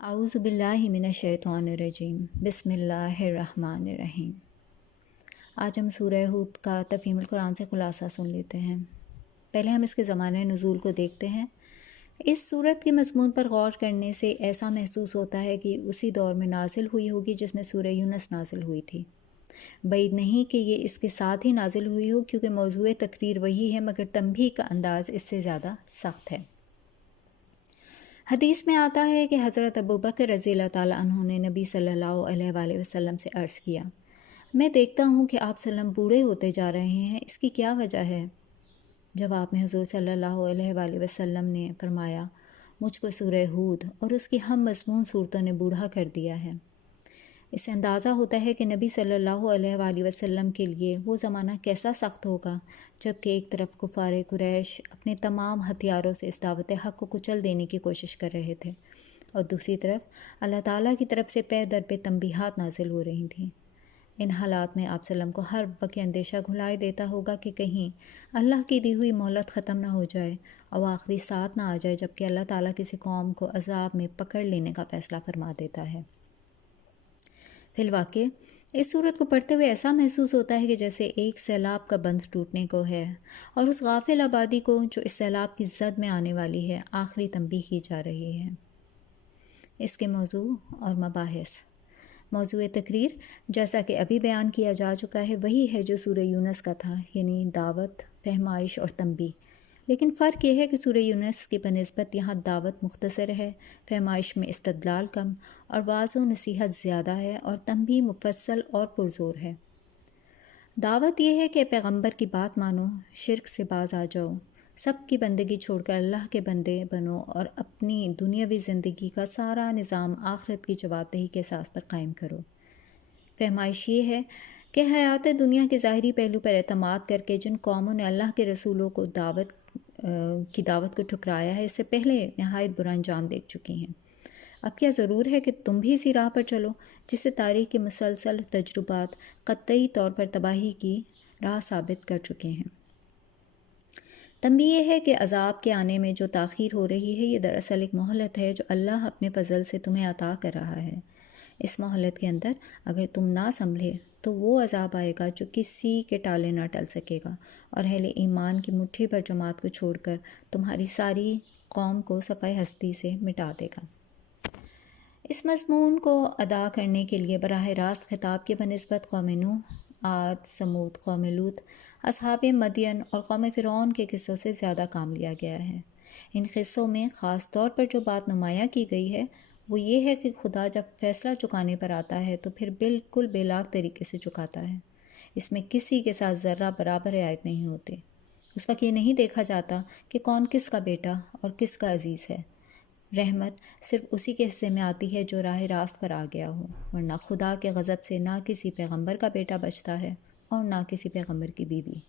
اعوذ باللہ من الشیطان الرجیم بسم اللہ الرحمن الرحیم۔ آج ہم سورہ ہود کا تفہیم القرآن سے خلاصہ سن لیتے ہیں۔ پہلے ہم اس کے زمانۂ نزول کو دیکھتے ہیں۔ اس سورت کے مضمون پر غور کرنے سے ایسا محسوس ہوتا ہے کہ اسی دور میں نازل ہوئی ہوگی جس میں سورہ یونس نازل ہوئی تھی۔ بعید نہیں کہ یہ اس کے ساتھ ہی نازل ہوئی ہو، کیونکہ موضوع تقریر وہی ہے مگر تنبیہ کا انداز اس سے زیادہ سخت ہے۔ حدیث میں آتا ہے کہ حضرت ابوبکر رضی اللہ تعالیٰ عنہ نے نبی صلی اللہ علیہ وآلہ وسلم سے عرض کیا، میں دیکھتا ہوں کہ آپ وسلم بوڑھے ہوتے جا رہے ہیں، اس کی کیا وجہ ہے؟ جواب میں حضور صلی اللہ علیہ وآلہ وسلم نے فرمایا، مجھ کو سورہ ہود اور اس کی ہم مضمون صورتوں نے بوڑھا کر دیا ہے۔ اس سے اندازہ ہوتا ہے کہ نبی صلی اللہ علیہ وآلہ وسلم کے لیے وہ زمانہ کیسا سخت ہوگا، جب کہ ایک طرف کفار قریش اپنے تمام ہتھیاروں سے اس دعوت حق کو کچل دینے کی کوشش کر رہے تھے، اور دوسری طرف اللہ تعالیٰ کی طرف سے پے در پہ تنبیہات نازل ہو رہی تھیں۔ ان حالات میں آپ وسلم کو ہر وقت اندیشہ گھلائے دیتا ہوگا کہ کہیں اللہ کی دی ہوئی مہلت ختم نہ ہو جائے اور آخری ساتھ نہ آ جائے جبکہ اللہ تعالیٰ کسی قوم کو عذاب میں پکڑ لینے کا فیصلہ فرما دیتا ہے۔ فی الواقع اس صورت کو پڑھتے ہوئے ایسا محسوس ہوتا ہے کہ جیسے ایک سیلاب کا بند ٹوٹنے کو ہے اور اس غافل آبادی کو جو اس سیلاب کی زد میں آنے والی ہے آخری تنبیہ کی جا رہی ہے۔ اس کے موضوع اور مباحث۔ موضوع تقریر جیسا کہ ابھی بیان کیا جا چکا ہے وہی ہے جو سورہ یونس کا تھا، یعنی دعوت، فہمائش اور تنبیہ، لیکن فرق یہ ہے کہ سورہ یونس کی بنسبت یہاں دعوت مختصر ہے، فہمائش میں استدلال کم اور وعظ و نصیحت زیادہ ہے، اور تنبیہ مفصل اور پرزور ہے۔ دعوت یہ ہے کہ پیغمبر کی بات مانو، شرک سے باز آ جاؤ، سب کی بندگی چھوڑ کر اللہ کے بندے بنو اور اپنی دنیاوی زندگی کا سارا نظام آخرت کی جواب دہی کے اساس پر قائم کرو۔ فہمائش یہ ہے کہ حیات دنیا کے ظاہری پہلو پر اعتماد کر کے جن قوموں نے اللہ کے رسولوں کو دعوت کو ٹھکرایا ہے، اس سے پہلے نہایت برا انجام دیکھ چکی ہیں۔ اب کیا ضرور ہے کہ تم بھی اسی راہ پر چلو جسے تاریخ کے مسلسل تجربات قطعی طور پر تباہی کی راہ ثابت کر چکے ہیں۔ تنبیہ یہ ہے کہ عذاب کے آنے میں جو تاخیر ہو رہی ہے یہ دراصل ایک مہلت ہے جو اللہ اپنے فضل سے تمہیں عطا کر رہا ہے۔ اس مہلت کے اندر اگر تم نہ سنبھلے تو وہ عذاب آئے گا جو کسی کے ٹالے نہ ٹل سکے گا، اور اہل ایمان کی مٹھی پر جماعت کو چھوڑ کر تمہاری ساری قوم کو صفحہ ہستی سے مٹا دے گا۔ اس مضمون کو ادا کرنے کے لیے براہ راست خطاب کے بنسبت قوم نوح، عاد، سمود، قوم لوط، اصحاب مدین اور قوم فرعون کے قصوں سے زیادہ کام لیا گیا ہے۔ ان قصوں میں خاص طور پر جو بات نمایاں کی گئی ہے وہ یہ ہے کہ خدا جب فیصلہ چکانے پر آتا ہے تو پھر بالکل بے لاگ طریقے سے چکاتا ہے۔ اس میں کسی کے ساتھ ذرہ برابر رعایت نہیں ہوتی۔ اس وقت یہ نہیں دیکھا جاتا کہ کون کس کا بیٹا اور کس کا عزیز ہے۔ رحمت صرف اسی کے حصے میں آتی ہے جو راہ راست پر آ گیا ہو، ورنہ خدا کے غضب سے نہ کسی پیغمبر کا بیٹا بچتا ہے اور نہ کسی پیغمبر کی بیوی۔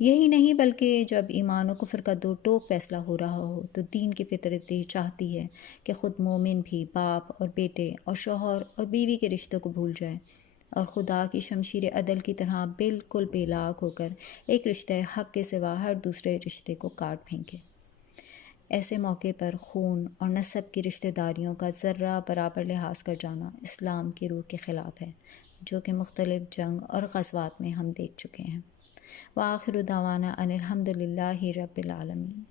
یہی نہیں بلکہ جب ایمان و کفر کا دو ٹوک فیصلہ ہو رہا ہو تو دین کی فطرت چاہتی ہے کہ خود مومن بھی باپ اور بیٹے اور شوہر اور بیوی کے رشتوں کو بھول جائے اور خدا کی شمشیر عدل کی طرح بالکل بے لاگ ہو کر ایک رشتہ حق کے سوا ہر دوسرے رشتے کو کاٹ پھینکے۔ ایسے موقع پر خون اور نسب کی رشتہ داریوں کا ذرہ برابر لحاظ کر جانا اسلام کی روح کے خلاف ہے، جو کہ مختلف جنگ اور غزوات میں ہم دیکھ چکے ہیں۔ وآخر دعوانا ان الحمد للہ رب العالمین۔